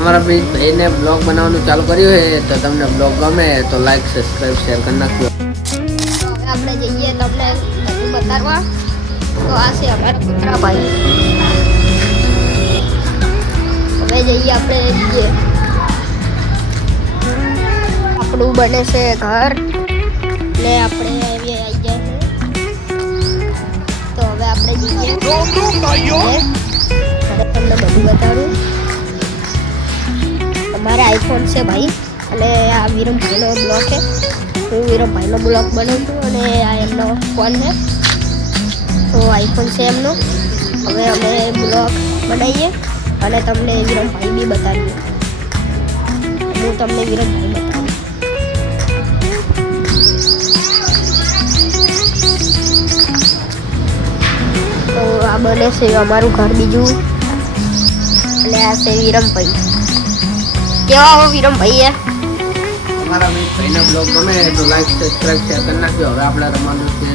તમારા ભાઈને બ્લોગ બનાવવાનું ચાલુ કર્યું છે તો તમને બ્લોગ ગમે તો લાઈક સબસ્ક્રાઇબ શેર કરી નાખજો. આપણે જઈએ તમને બધું બતાવવા. તો આ છે અમારા કુતરા ભાઈ. હવે જઈએ આપણે આપણું બને છે ઘર ને આપણે આવી ગયા છે. તો હવે આપણે જઈએ તમને બધું બતાડું. અમારે આઈફોન છે ભાઈ અને આ વિરમભાઈનો બ્લોગ છે. હું વિરમભાઈનો બ્લોગ બનાવું છું અને આ એમનો ફોન છે. તો આઈફોન છે એમનો. હવે અમે બ્લોગ બનાવીએ અને તમને વિરમભાઈ બી બતાવીએ. હું તમને વિરમભાઈ બતાવું. તો આ બને છે અમારું ઘર બીજું અને આ છે વિરમભાઈ. કેવા હો વિરમભાઈ? તમારા ભાઈના બ્લોગ ગમે તો લાઈક સબસ્ક્રાઇબ શેર કરી નાખજો. હવે આપણે રમવાનું છે